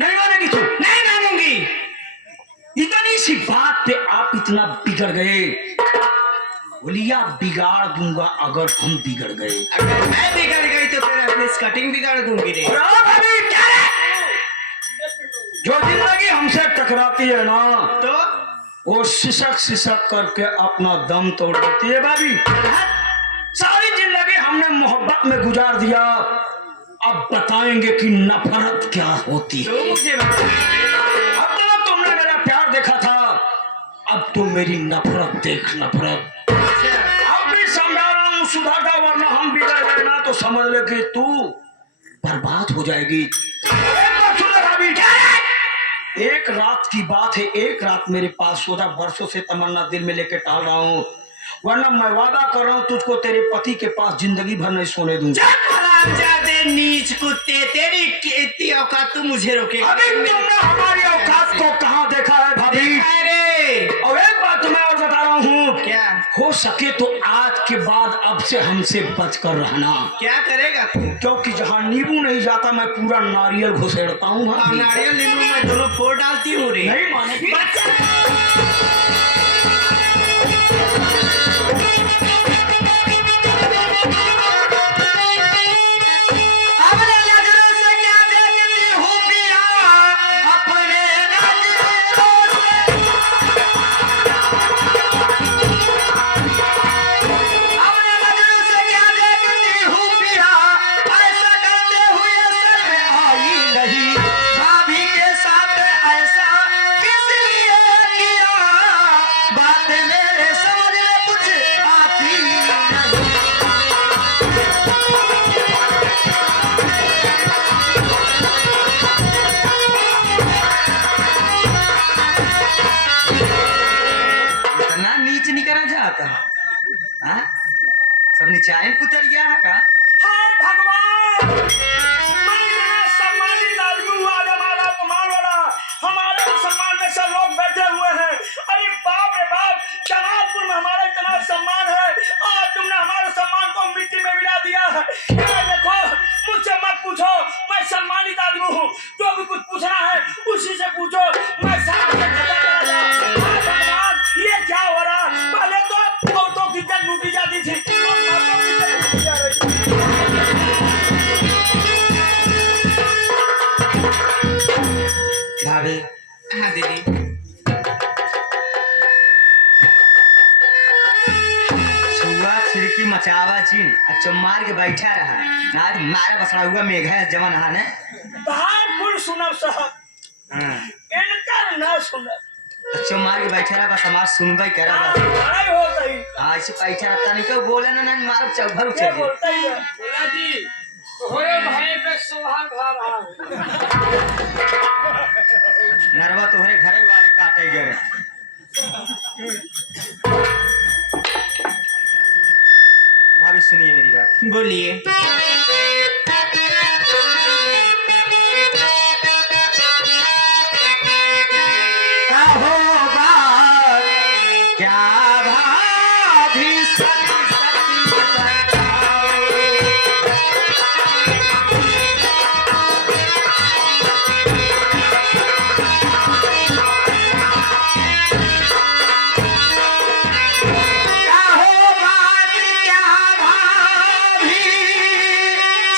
नहीं मानेगी तू? नहीं मानूंगी। इतनी सी बात पे आप इतना बिगड़ गए। बोलिया बिगाड़ दूंगा अगर हम बिगड़ गए। अगर मैं बिगड़ गई तो फिर अपनी कटिंग बिगाड़ दूंगी रे। भाभी क्या है? जो जिंदगी हमसे टकराती है ना तो वो सिसक सिसक करके अपना दम तोड़ देती है भाभी। सारी जिंदगी हमने मोहब्बत में गुजार दिया, अब बताएंगे कि नफरत क्या होती है। तो मुझे बता। अब तो तुमने मेरा प्यार देखा था, अब तुम मेरी नफरत देख। नफरत अब भी समझा रहा हूँ, सुधार दो वरना हम बिगड़ गए ना तो समझ ले कि तू बर्बाद हो जाएगी। एक रात की बात है, एक रात मेरे पास 14 वर्षों से तमन्ना दिल में लेके टाल रहा हूँ, वरना मैं वादा कर रहा हूँ तुझको तेरे पति के पास जिंदगी भर नहीं सोने दूंगा। हरामजादे नीच कुत्ते, तेरी इतनी औकात तू मुझे रोके? अभी तुमने हमारी औकात को कहाँ देखा है भाभी? और एक बात तुम्हें और बता रहा हूँ, क्या? हो सके तो आज के बाद अब से हमसे बच कर रहना। क्या करेगा तू? क्योंकि जहाँ नींबू नहीं जाता मैं पूरा नारियल घुसेड़ता हूँ। नारियल नींबू में दोनों फोड़ डालती हूँ रे। नहीं मानेगी? सबने चाय उतर गया है का? हाँ भगवान, सम्मानित आदमी आज हमारा अपमान हो रहा, हमारे सम्मान में सब लोग बैठे हुए हैं। अरे बाप रे बाप, जमालपुर में हमारा इतना सम्मान है, आज तुमने हमारे सम्मान को मिट्टी में मिला दिया है। ये देखो, मुझसे मत पूछो, मैं सम्मानित आदमी हूँ, जो भी कुछ पूछना है उसी से पूछो, मैं भगवान ये क्या हो रहा? पहले तो औरतों की इज्जत लूटी जाती थी, भाभी। हाँ दीदी। छुआ खिड़की मचावा चीन चमार के बैठा रहा, आज मारा बसड़ा हुआ मेघा जवन हाने भाई सुनब साहब। हाँ इनका ना सुनब चमार के बैठा रहा, बस हमार सुनबा ही करा बस। लड़ाई हो गई, ऐसे बैठा रहता नहीं को बोले ना मार चौभर ये उछल बोलता ही है। बोला जी तोहरे भाई पे सुहाग भा रहा नरवा तोहरे घरे वाले काटे गए। भाभी सुनिए मेरी बात। बोलिए।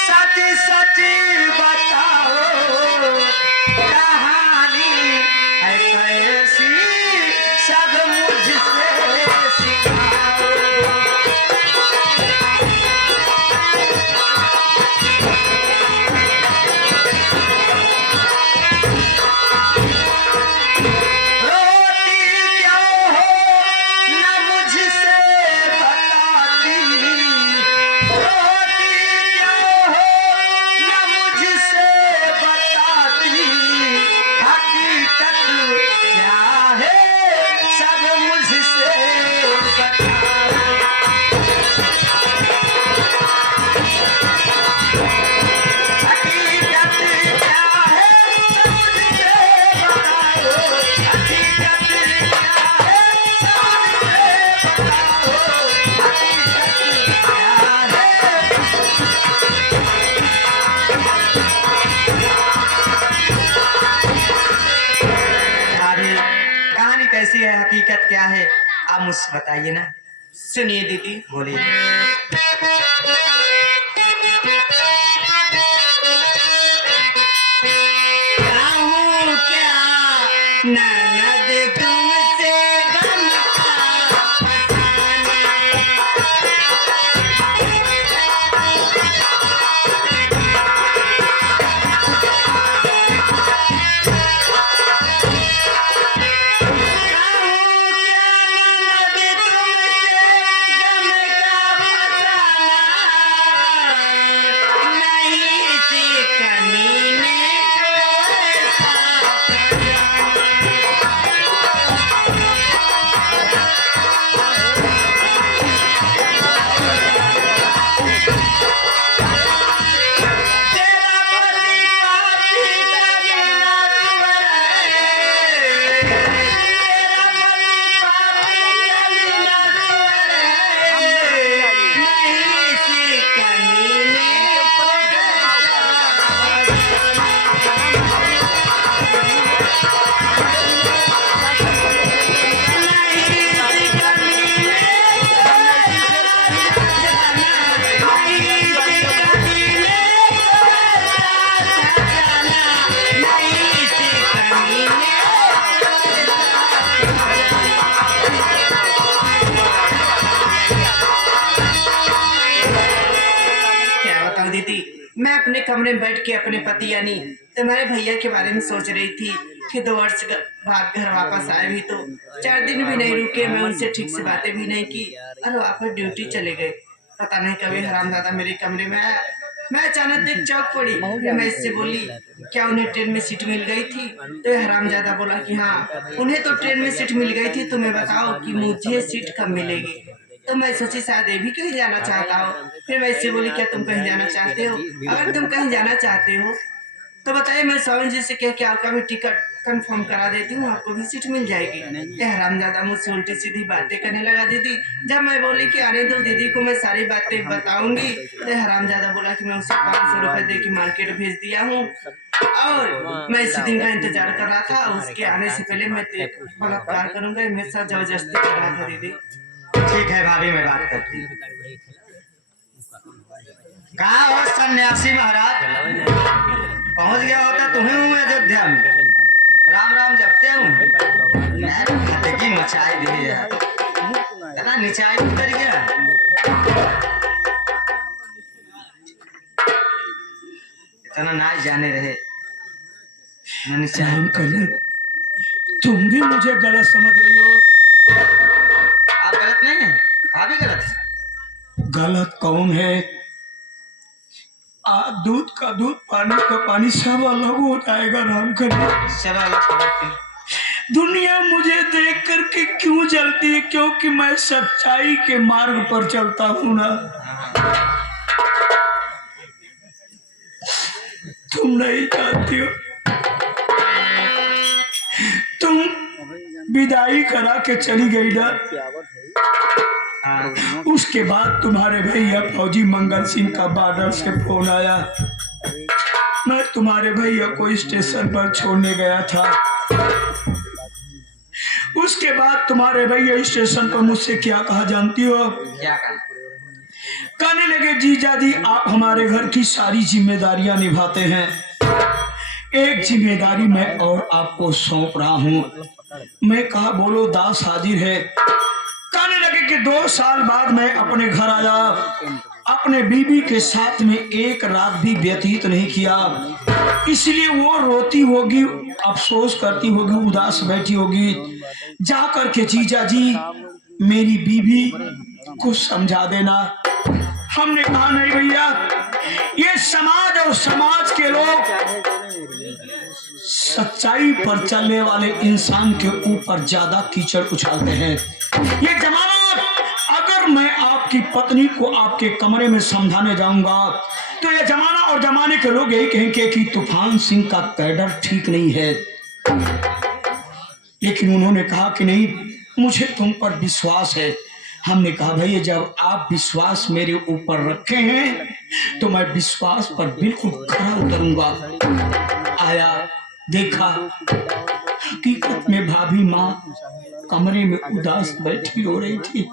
सच हकीकत क्या है आप मुझसे बताइए ना। सुनिए दीदी। बोलिए। कहूँ क्या ननद तुमसे गम का फसाना। मैं अपने कमरे में बैठ के अपने पति यानी तुम्हारे भैया के बारे में सोच रही थी कि 2 वर्ष बाद घर वापस आए भी तो 4 दिन भी नहीं रुके, मैं उनसे ठीक से बातें भी नहीं की और वापस ड्यूटी चले गए। पता नहीं कभी हरामजादा मेरे कमरे में आया। मैं अचानक देख चौक पड़ी। फिर मैं इससे बोली क्या उन्हें ट्रेन में सीट मिल गई थी? तो हरामजादा बोला कि हाँ उन्हें तो ट्रेन में सीट मिल गई थी, तुम्हें बताओ कि मुझे सीट कब मिलेगी। तो मैं सोची शायद ये भी कहीं जाना चाहता हो। फिर मैं इससे बोली क्या तुम कहीं जाना चाहते हो? अगर तुम कहीं जाना चाहते हो तो बताइए, मैं सावन जी से कह के आपका भी टिकट कंफर्म करा देती हूँ, आपको भी सीट मिल जाएगी। ये हरामजादा मुझसे उल्टी सीधी बातें करने लगा दीदी। जब मैं बोली कि आने दो दीदी को, मैं सारी बातें बताऊंगी, तो हरामजादा बोला कि मैं उसे 500 रुपए दे के मार्केट भेज दिया हूँ और मैं इसी दिन का इंतजार कर रहा था। उसके आने से पहले मैं बलात्कार करूंगा, मेरे साथ जबरदस्ती कर रहा था दीदी। ठीक है भाभी, मैं बात करती हूँ। कहाँ हो सन्यासी महाराज? पहुंच गया होता तुम्हें हूँ अयोध्या में। राम राम जपते हूँ। खतगी मचाई दी यार, इतना निचाई उतर गया। इतना ना जाने रहे तुम भी मुझे गलत समझ रही हो। आप गलत नहीं है, भाभी गलत है। गलत कौन है? दूध का दूध, पानी का पानी, सब अलग हो जाएगा। राम करे दुनिया मुझे देख करके क्यों जलती है? क्योंकि मैं सच्चाई के मार्ग पर चलता हूँ ना। तुम नहीं जानती हो। तुम विदाई करा के चली गई ना, उसके बाद तुम्हारे भैया फौजी मंगल सिंह का बॉर्डर से फोन आया। मैं तुम्हारे भैया को स्टेशन पर छोड़ने गया था। उसके बाद तुम्हारे भैया स्टेशन पर मुझसे क्या कहा जानती हो? क्या कहा? कहने लगे जीजा जी आप हमारे घर की सारी जिम्मेदारियां निभाते हैं, एक जिम्मेदारी मैं और आपको सौंप रहा हूँ। मैं कहा बोलो, दास हाजिर है। कहने लगे कि 2 साल बाद मैं अपने घर आया, अपने बीबी के साथ में एक रात भी व्यतीत नहीं किया, इसलिए वो रोती होगी, अफसोस करती होगी, उदास बैठी होगी। जा करके जीजा जी मेरी बीबी को समझा देना। हमने कहा नहीं भैया, ये समाज और समाज के लोग सच्चाई पर चलने वाले इंसान के ऊपर ज्यादा कीचड़ उछालते हैं। ये जमाना, अगर मैं आपकी पत्नी को आपके कमरे में समझाने जाऊंगा तो ये जमाना और जमाने के लोग यही कहेंगे कि तूफान सिंह का कैडर ठीक नहीं है। लेकिन उन्होंने कहा कि नहीं, मुझे तुम पर विश्वास है। हमने कहा भैया जब आप विश्वास मेरे ऊपर रखे हैं तो मैं विश्वास पर बिल्कुल खरा उतरूंगा। आया, देखा, हकीकत में भाभी माँ कमरे में उदास बैठी रो रही थी।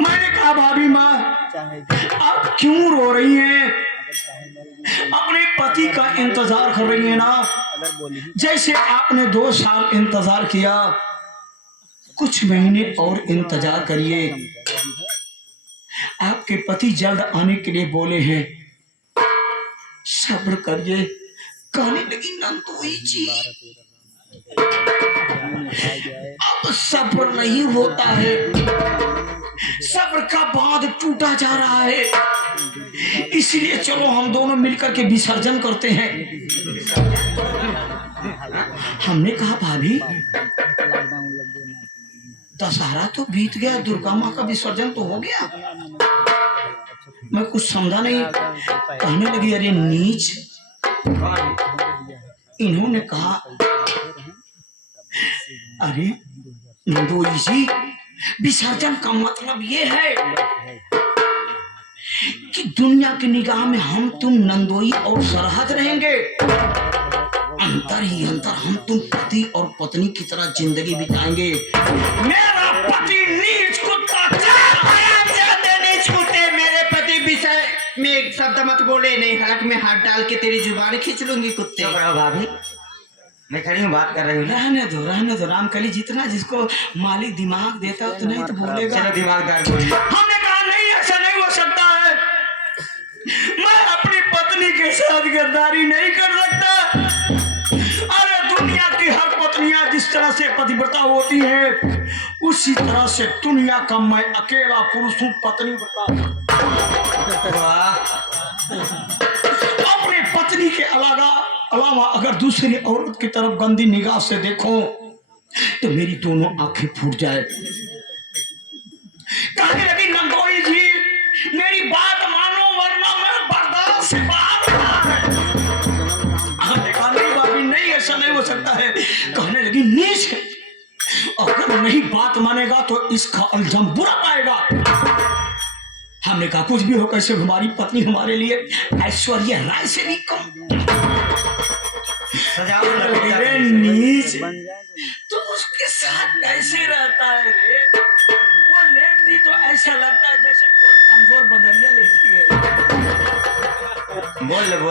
मैंने कहा भाभी माँ आप क्यों रो रही हैं? अपने पति का इंतजार कर रही है ना, जैसे आपने 2 साल इंतजार किया, कुछ महीने और इंतजार करिए, आपके पति जल्द आने के लिए बोले हैं, सब्र करिए। कहने लगी नंदोई जी अब सब्र नहीं होता है, सब्र का बांध टूटा जा रहा है, इसलिए चलो हम दोनों मिलकर के विसर्जन करते हैं। हमने कहा भाभी दशहरा तो बीत गया, दुर्गा माँ का विसर्जन तो हो गया। मैं कुछ समझा नहीं। कहने लगी अरे नीच। इन्होंने कहा अरे नंदोई जी विसर्जन का मतलब ये है कि दुनिया की निगाह में हम तुम नंदोई और सरहद रहेंगे, अंतर ही अंतर हम तुम पति और पत्नी की तरह जिंदगी बिताएंगे। मेरा पति नीच कुत्ता नीच कुत्ते, मेरे पति विषय में एक शब्द मत बोले, नहीं हालांकि मैं हाथ डाल के तेरी जुबान खींच लूंगी कुत्ते। भाभी मैं खड़ी हूँ, बात कर रही हूँ। रहने दो रामकली, जितना जिसको मालिक दिमाग देता उतना ही तो बोलेगा। चलो दिमागदार बोलिए। हमने कहा नहीं ऐसा नहीं हो सकता है, मैं अपनी पत्नी के साथ गद्दारी नहीं कर सकता। अरे दुनिया की हर पत्नियां जिस तरह से पतिव्रता होती है उसी तरह से दुनिया का मैं अकेला पुरुष हूँ पत्नी व्रता। अपने पत्नी के अलावा अगर दूसरी औरत की तरफ गंदी निगाह से देखो तो मेरी दोनों आंखें फूट जाए। कहने लगी नंदोई जी मेरी बात मानो वरना मैं बर्दाश्त से बाहर। हमने कहा नहीं भाभी नहीं ऐसा नहीं हो सकता है। कहने लगी नीच अगर नहीं बात मानेगा तो इसका अंजाम बुरा पाएगा। हमने कहा कुछ भी हो कैसे हमारी पत्नी हमारे लिए ऐश्वर्या राय से भी कम। नीच तो उसके साथ कैसे रहता है रे? वो लेटती तो ऐसा लगता है जैसे कोई कमजोर बदरिया लेती है।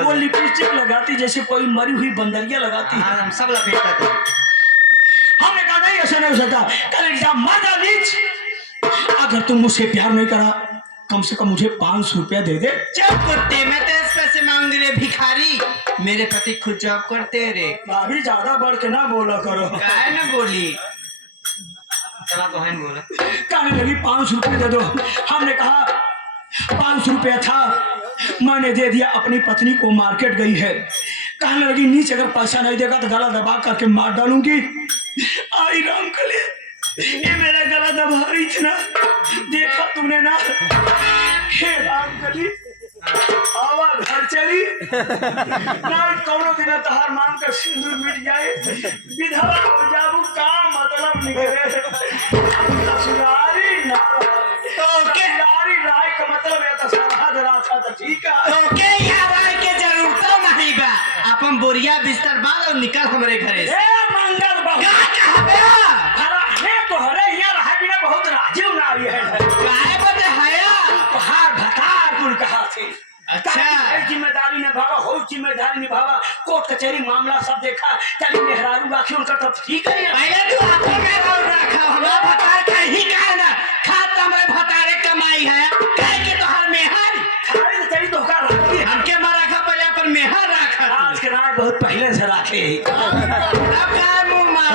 वो लिपस्टिक लगाती जैसे कोई मरी हुई बंदरिया लगाती है। हम सब लपेटते थे। हमने कहा नहीं ऐसा नहीं हो सकता। कल मर्दा नीच अगर तुम मुझसे प्यार नहीं करा कम से कम मुझे 500 रुपया दे दे। चुप कुत्ते, मैं तेरे पैसे मांग रे भिखारी, मेरे पति खुद जॉब करते रे। भाभी ज्यादा बढ़ के ना बोला करो। काय ना बोली चला तो है बोला। कहने लगी 500 रुपये दे दो। हमने कहा 500 रुपया था मैंने दे दिया, अपनी पत्नी को मार्केट गई है। कहने लगी नीचे अगर पैसा नहीं देगा तो गला दबा करके मार डालूंगी। आई राम कले ये मेरा गला दबा रही थी ना, देखा तुमने ना। हे राम कली आवा घर चली ना कौनो दिन तहार मांग का सिंदूर मिट जाए विधवा हो जाबू का मतलब निकले। ससुरारी ना ससुरारी राय का मतलब है तो सरहद राखा तो ठीक है। ओके यार राय के जरूरत नहीं बा, अपन बोरिया बिस्तर बांध और निकल हमारे घरे से। ए मंगल बाबू कहां बे हरा है तो हरे यार रहा बिना बहुत राजीव ना आई है। काय बते हया तो हार भतार कुल कहा थे। अच्छा जिम्मेदारी निभावा हो जिम्मेदारी निभावा कोर्ट कचहरी मामला सब देखा चली मेहरारू राखी उनका तब ठीक है। पहले तू अपन में रोल रखा, हमारा भतार का ही कहा ना खाता हमारे भतारे कमाई है कह के तो हर मेहर खाली तेरी तो का रखी है। हमके मारा रखा पहले अपन मेहर रखा। आज के राय बहुत पहले से रखे अब का मुंह मार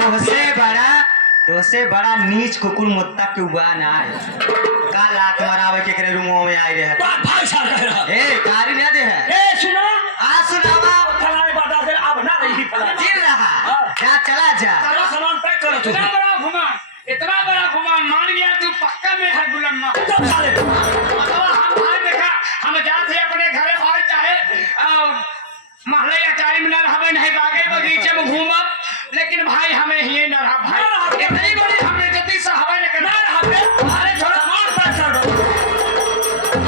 तोसे बड़ा नीच कुकुर मुत्ता के उबान आए का लात मरावे के करे रूमों में आई रहे। बात भाई साहब कह रहा ए कारी ना दे है। ए सुना आ सुनावा फलाने बता दे अब ना नहीं फला चिल रहा जा चला जा। सारा सामान पैक कर तू। इतना बड़ा घुमान मान गया तू पक्का में है गुलम्मा। चल साले मतलब हम भाई देखा हम जाते अपने घरे भाई चाहे महले अटारी में न रहा नहीं बागे बगीचे में घूमब लेकिन भाई हमें ही न रहा भाई इतनी बड़ी हमने जल्दी से हवा न करना रहा। अरे थोड़ा सामान पैक कर दो।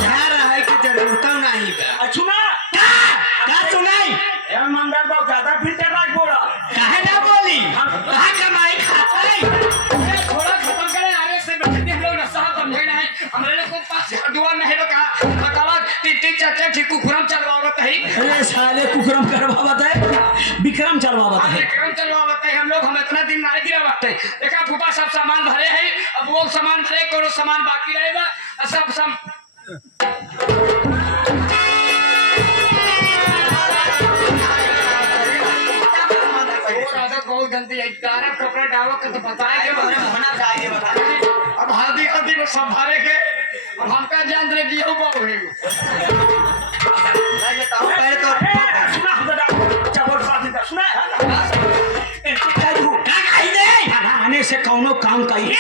यहाँ रहे की जरूरत नहीं बा। सुना का सुनाई यार मंगल बाबू ज्यादा फिर कर रहा बोला काहे ना बोली कहाँ कमाई खाता है। ठीक कुकुरम चलवावत है अरे साले कुकरम करवावत है, विक्रम चलवावत है। विक्रम चलवावत है हम लोग। हम इतना दिन नहीं गिरावत है। देखा फूफा सब सामान भरे है, अब वो सामान भरे कोनो सामान बाकी रहेगा सब और आदत बहुत गंदी है। तारा कपड़ा डालो तो बताए के अब हल्दी हल्दी में सब भरे के अब हमका जान रहे कि यहू बाबू है पहले तो सुना हमरा चावल बात का सुना है। इनके कह दू आने से कौनो काम कही